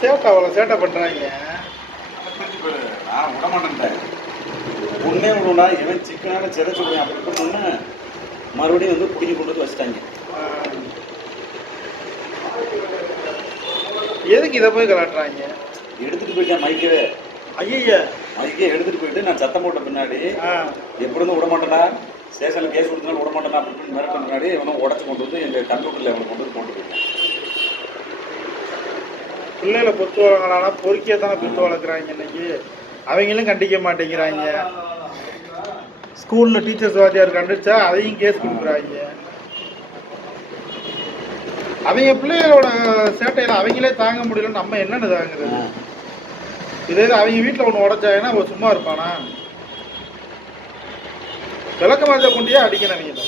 சேட்டை அவ்வளோ சேட்டை பண்ணுறாங்க. நான் விட மாட்டேன். ஒன்னே ஒன்றுடா இவன் சிக்கனான செதை சொல்லுவேன் அப்படி பண்ணோன்னு மறுபடியும் வந்து பிடிங்கி கொண்டு வந்து வச்சுட்டாங்க. எதுக்கு இதை போய் கலாட்டுறாங்க? எடுத்துட்டு போயிட்டேன் மைக்கவே. ஐயா மைக்கே எடுத்துட்டு போயிட்டு நான் சத்தம் போட்ட பின்னாடி எப்படி இருந்து விட மாட்டேன்டா, ஸ்டேஷனில் கேஸ் கொடுத்தனால விட மாட்டேன்டா அப்படின்னு மிரட்ட முன்னாடி இவனும் உடச்சு கொண்டு வந்து எங்கள் கம்ப்யூட்டரில் இவனை கொண்டு போயிட்டேன். பிள்ளைகளை பொத்து வளர்க்கலாம்னா பொறுக்கியே தானே பொத்து வளர்க்குறாங்க இன்னைக்கு. அவங்களும் கண்டிக்க மாட்டேங்கிறாங்க. ஸ்கூலில் டீச்சர்ஸ் வாத்தியார் கண்டிச்சா அதையும் கேஸ் கொடுக்குறாங்க. அவங்க பிள்ளைகளோட சேட்டையில் அவங்களே தாங்க முடியலன்னு நம்ம என்னென்னு தாங்குறது? இதே அவங்க வீட்டில் ஒன்று உடச்சாங்கன்னா அவன் சும்மா இருப்பானா? விளக்க மாற்ற கொண்டே அடிக்கணும் அவங்க.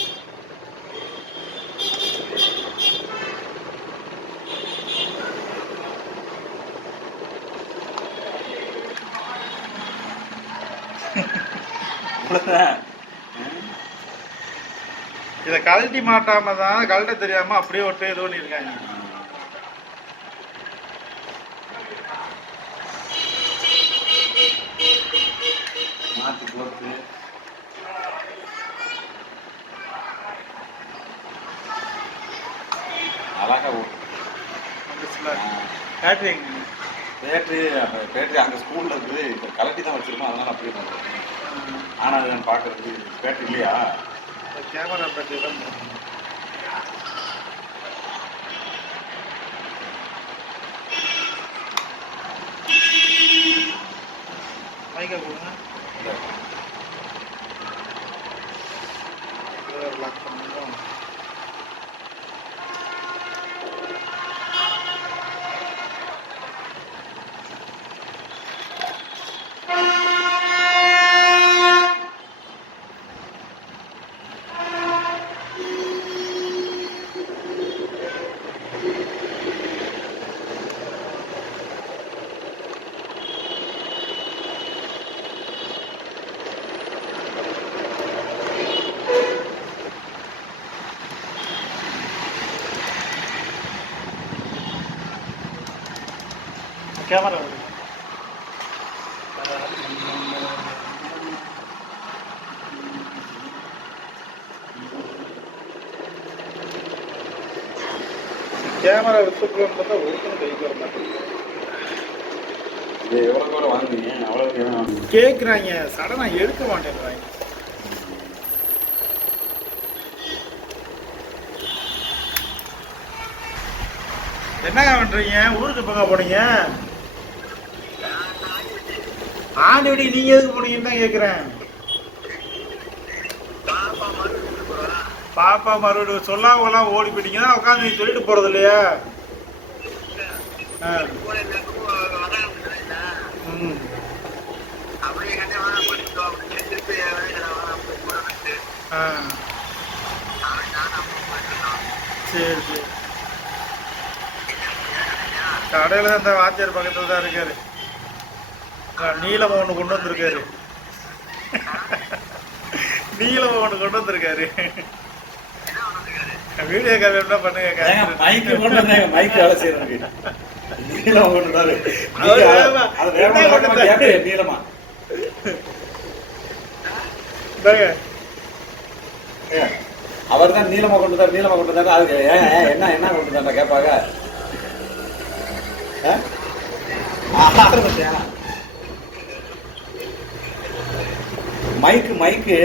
இதை கழட்டி மாட்டாம தான் கழட்ட தெரியாம அப்படியே ஒட்டே ஏதோ இருக்காங்க. மாற்றி போட்டு அழகா கேட்ரிங் பேட்டரி அங்கே ஸ்கூலில் இருக்குது. இப்போ கலட்டி தான் வச்சுருக்கோம், அதனால அப்படியே பண்ணுறேன். ஆனால் அது நான் பார்க்குறது பேட்டரி இல்லையா, கேமரா பேட்டரி தான். மைக்கை கொடுங்க. லாக் பண்ணுங்க. கேமரா கேமரா வித்துக்குள்ளன்னு பார்த்தா ஒருத்தரும் கைக்கு வர மாட்டேங்குது. எவ்வளோ வாங்குவீங்க? அவ்வளோ கேட்குறாங்க, சடனாக எடுக்க மாட்டேங்கிறாங்க. என்னங்க பண்றீங்க? ஊருக்கு பக்கா போனீங்க? ஆண்டு வெடி நீங்க எதுக்கு போனீங்கன்னு தான் கேட்குறேன். பாப்பா மறுபடியும் சொல்லாமலாம் ஓடி போயிட்டீங்கன்னா உட்காந்து நீ சொல்லிட்டு போறது இல்லையா? சரி சரி. கடையில் தான் இந்த வாத்தியார் பக்கத்தில் தான் இருக்காரு. நீளம் ஒன்று கொண்டு வந்திருக்காரு. நீளம் ஒன்று கொண்டு வந்திருக்காரு. வீடியோ கால் என்ன பண்ணுங்க. மைக்கு கொண்டு வந்தாங்க, மைக்கு வேலை செய்யறாங்க. நீளம் கொண்டு நீளமா அவர் தான் நீளமா கொண்டு வந்தார். நீளமா கொண்டு வந்தாரு. அதுக்கு என்ன என்ன கொண்டு வந்தா கேட்பாங்க. மைக்கு மைக்கு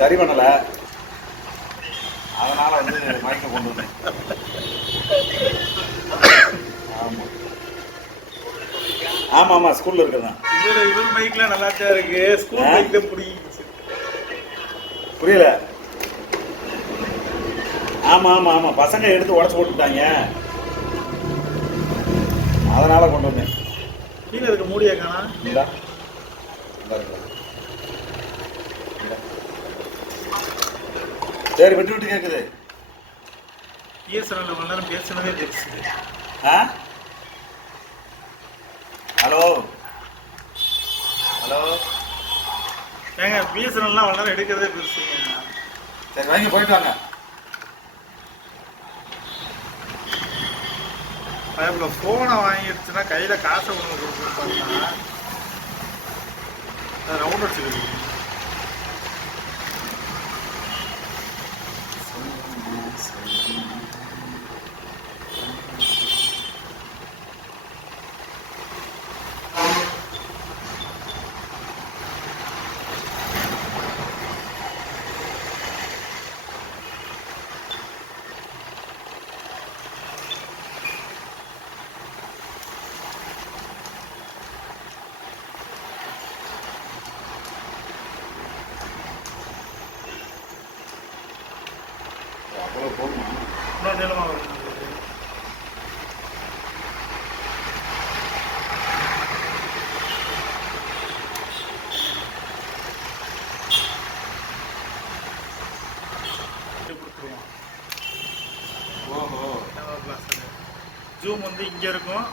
சரி பண்ணல, அதனால வந்து மைக்கை கொண்டு வந்தேன். ஆமா ஆமா ஆமா ஸ்கூல்ல இருக்குதான். இவர் மைக்லாம் நல்லா தான் இருக்கு. ஸ்கூல் மைக் தான் பிடிக்குது. புரியல? ஆமா ஆமா ஆமா பசங்க எடுத்து உடச்சு போட்டுட்டாங்க, அதனால கொண்டு வந்தேன். கீழே இருக்க மூடியா காணா? சரி விட்டு விட்டு கேக்குது. பிஎஸ்என்எல் கொஞ்ச நேரம் பேசினதே தெரிச்சு. ஹலோ ஹலோ ஏங்க பிஎஸ்என்எல்லாம் கொஞ்ச நேரம் எடுக்கிறதே பெருசுங்க. சரி வாங்கி போயிட்டு வாங்க. அதுல ஃபோனை வாங்கிடுச்சுன்னா கையில் காசை ஒன்று கொடுத்துருப்பாங்கன்னா அது ரவுண்ட் அடிச்சுக்கிது. அவ்வளோ போகுமா? இன்னும் நீளமாக வரும். கொடுத்துருவோம். ஓஹோ. ஜூம் வந்து இங்கே இருக்கும்,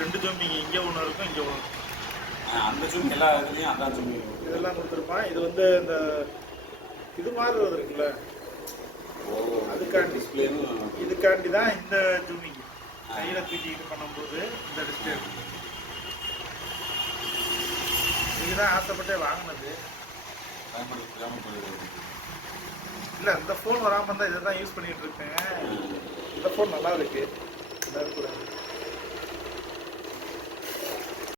2 ஜூம் இங்கே ஒன்று இருக்கும், இங்கே ஒன்று இருக்கும். அந்த ஜூம் எல்லா இதுலேயும் அதான் ஜூம் இதெல்லாம் கொடுத்துருப்பான். இது வந்து இந்த இது மாதிரி இருக்குல்ல, அதுக்காண்டி டிஸ்பிளேவும் இதுக்காண்டி தான் இந்த ஜூமிங். கையில் தூக்கிட்டு பண்ணும்போது இந்த டிஸ்பிளே இருக்குது. இதுதான் ஆசைப்பட்டே வாங்கினது. இல்லை, இந்த ஃபோன் வராமல் தான் இதை தான் யூஸ் பண்ணிகிட்டு இருக்கேன். இந்த ஃபோன் நல்லா இருக்கு, நல்லா இருக்கக்கூடாது.